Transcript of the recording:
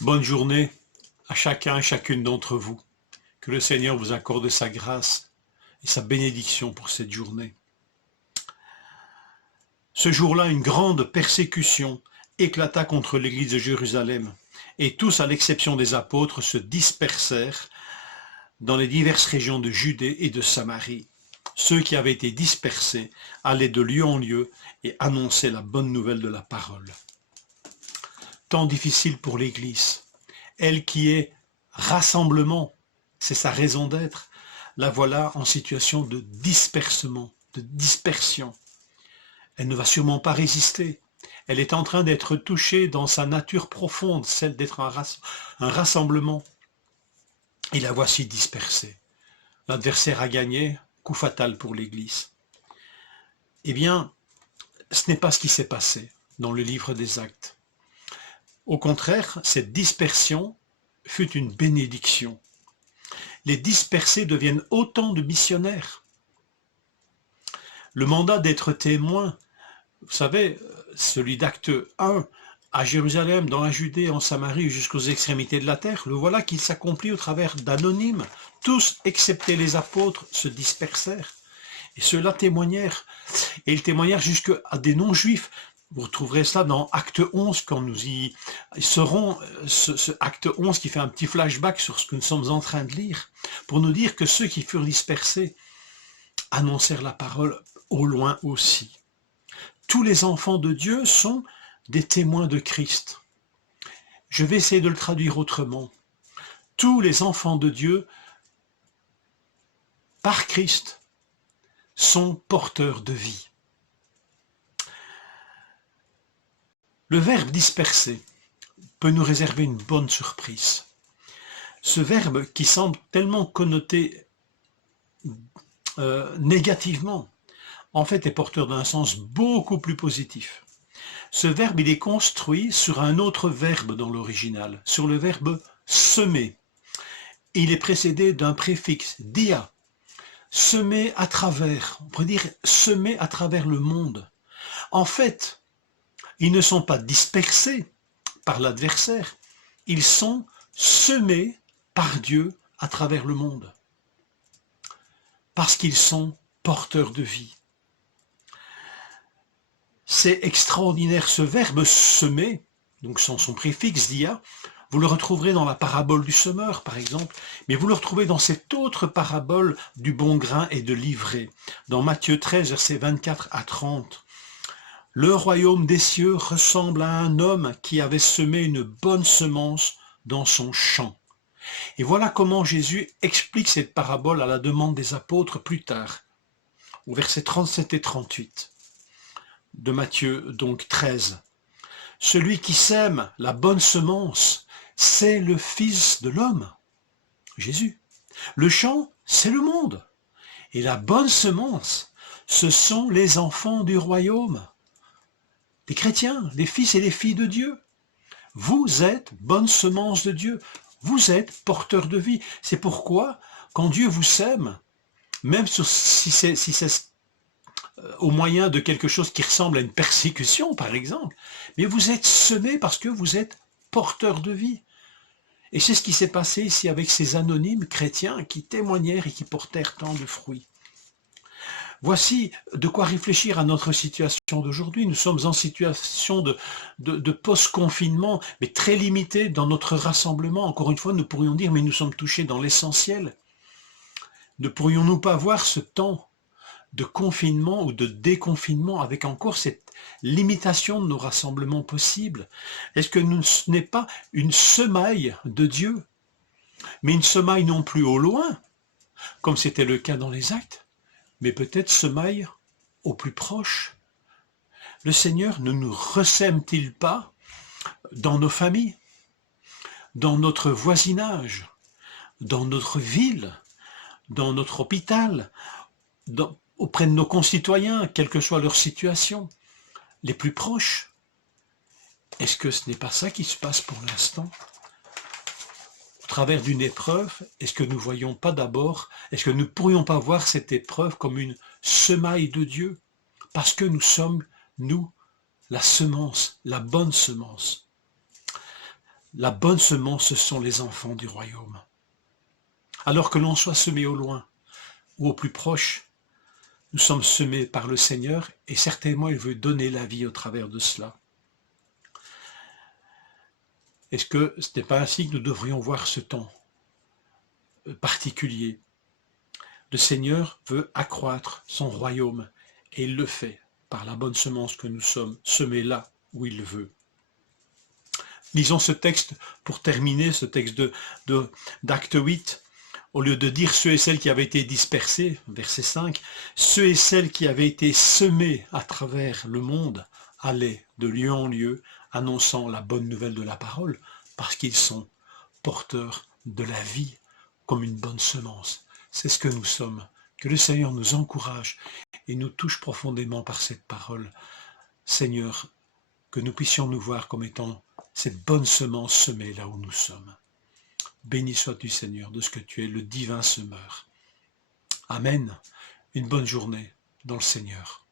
Bonne journée à chacun et chacune d'entre vous. Que le Seigneur vous accorde sa grâce et sa bénédiction pour cette journée. Ce jour-là, une grande persécution éclata contre l'église de Jérusalem, et tous, à l'exception des apôtres, se dispersèrent dans les diverses régions de Judée et de Samarie. Ceux qui avaient été dispersés allaient de lieu en lieu et annonçaient la bonne nouvelle de la parole. Temps difficile pour l'Église, elle qui est rassemblement, c'est sa raison d'être, la voilà en situation de dispersement, de dispersion. Elle ne va sûrement pas résister. Elle est en train d'être touchée dans sa nature profonde, celle d'être un rassemblement. Et la voici dispersée. L'adversaire a gagné, coup fatal pour l'Église. Eh bien, ce n'est pas ce qui s'est passé dans le livre des Actes. Au contraire, cette dispersion fut une bénédiction. Les dispersés deviennent autant de missionnaires. Le mandat d'être témoin, vous savez, celui d'Acte 1, à Jérusalem, dans la Judée, en Samarie, jusqu'aux extrémités de la terre, le voilà qu'il s'accomplit au travers d'anonymes. Tous, excepté les apôtres, se dispersèrent. Et ceux-là témoignèrent. Et ils témoignèrent jusqu'à des non-juifs. Vous retrouverez ça dans Acte 11, quand nous y serons, ce Acte 11 qui fait un petit flashback sur ce que nous sommes en train de lire, pour nous dire que ceux qui furent dispersés annoncèrent la parole au loin aussi. Tous les enfants de Dieu sont des témoins de Christ. Je vais essayer de le traduire autrement. Tous les enfants de Dieu, par Christ, sont porteurs de vie. Le verbe disperser peut nous réserver une bonne surprise. Ce verbe qui semble tellement connoté négativement, en fait est porteur d'un sens beaucoup plus positif. Ce verbe, il est construit sur un autre verbe dans l'original, sur le verbe semer. Il est précédé d'un préfixe, dia, semer à travers, on pourrait dire semer à travers le monde. En fait, ils ne sont pas dispersés par l'adversaire, ils sont semés par Dieu à travers le monde, parce qu'ils sont porteurs de vie. C'est extraordinaire, ce verbe semer, donc son préfixe dia, vous le retrouverez dans la parabole du semeur par exemple, mais vous le retrouvez dans cette autre parabole du bon grain et de l'ivraie, dans Matthieu 13, versets 24 à 30. Le royaume des cieux ressemble à un homme qui avait semé une bonne semence dans son champ. Et voilà comment Jésus explique cette parabole à la demande des apôtres plus tard, au verset 37 et 38 de Matthieu donc 13. Celui qui sème la bonne semence, c'est le Fils de l'homme, Jésus. Le champ, c'est le monde. Et la bonne semence, ce sont les enfants du royaume, les chrétiens, les fils et les filles de Dieu. Vous êtes bonne semence de Dieu. Vous êtes porteurs de vie. C'est pourquoi, quand Dieu vous sème, même si c'est au moyen de quelque chose qui ressemble à une persécution, par exemple, mais vous êtes semés parce que vous êtes porteurs de vie. Et c'est ce qui s'est passé ici avec ces anonymes chrétiens qui témoignèrent et qui portèrent tant de fruits. Voici de quoi réfléchir à notre situation d'aujourd'hui. Nous sommes en situation de post-confinement, mais très limité dans notre rassemblement. Encore une fois, nous pourrions dire, mais nous sommes touchés dans l'essentiel. Ne pourrions-nous pas voir ce temps de confinement ou de déconfinement avec encore cette limitation de nos rassemblements possibles? Est-ce que ce n'est pas une semaille de Dieu, mais une semaille non plus au loin, comme c'était le cas dans les Actes, mais peut-être semaille au plus proche? Le Seigneur ne nous ressème-t-il pas dans nos familles, dans notre voisinage, dans notre ville, dans notre hôpital, auprès de nos concitoyens, quelle que soit leur situation, les plus proches? Est-ce que ce n'est pas ça qui se passe pour l'instant? Au travers d'une épreuve, est-ce que nous ne voyons pas d'abord, est-ce que nous ne pourrions pas voir cette épreuve comme une semaille de Dieu? Parce que nous sommes, nous, la semence, la bonne semence. La bonne semence, ce sont les enfants du royaume. Alors que l'on soit semé au loin ou au plus proche, nous sommes semés par le Seigneur et certainement il veut donner la vie au travers de cela. Est-ce que ce n'est pas ainsi que nous devrions voir ce temps particulier? Le Seigneur veut accroître son royaume et il le fait par la bonne semence que nous sommes, semés là où il veut. Lisons ce texte pour terminer, ce texte d'Acte 8. Au lieu de dire ceux et celles qui avaient été dispersés, verset 5, ceux et celles qui avaient été semés à travers le monde allaient de lieu en lieu annonçant la bonne nouvelle de la parole parce qu'ils sont porteurs de la vie comme une bonne semence. C'est ce que nous sommes. Que le Seigneur nous encourage et nous touche profondément par cette parole. Seigneur, que nous puissions nous voir comme étant cette bonne semence semée là où nous sommes. Béni sois-tu, Seigneur, de ce que tu es, le divin semeur. Amen. Une bonne journée dans le Seigneur.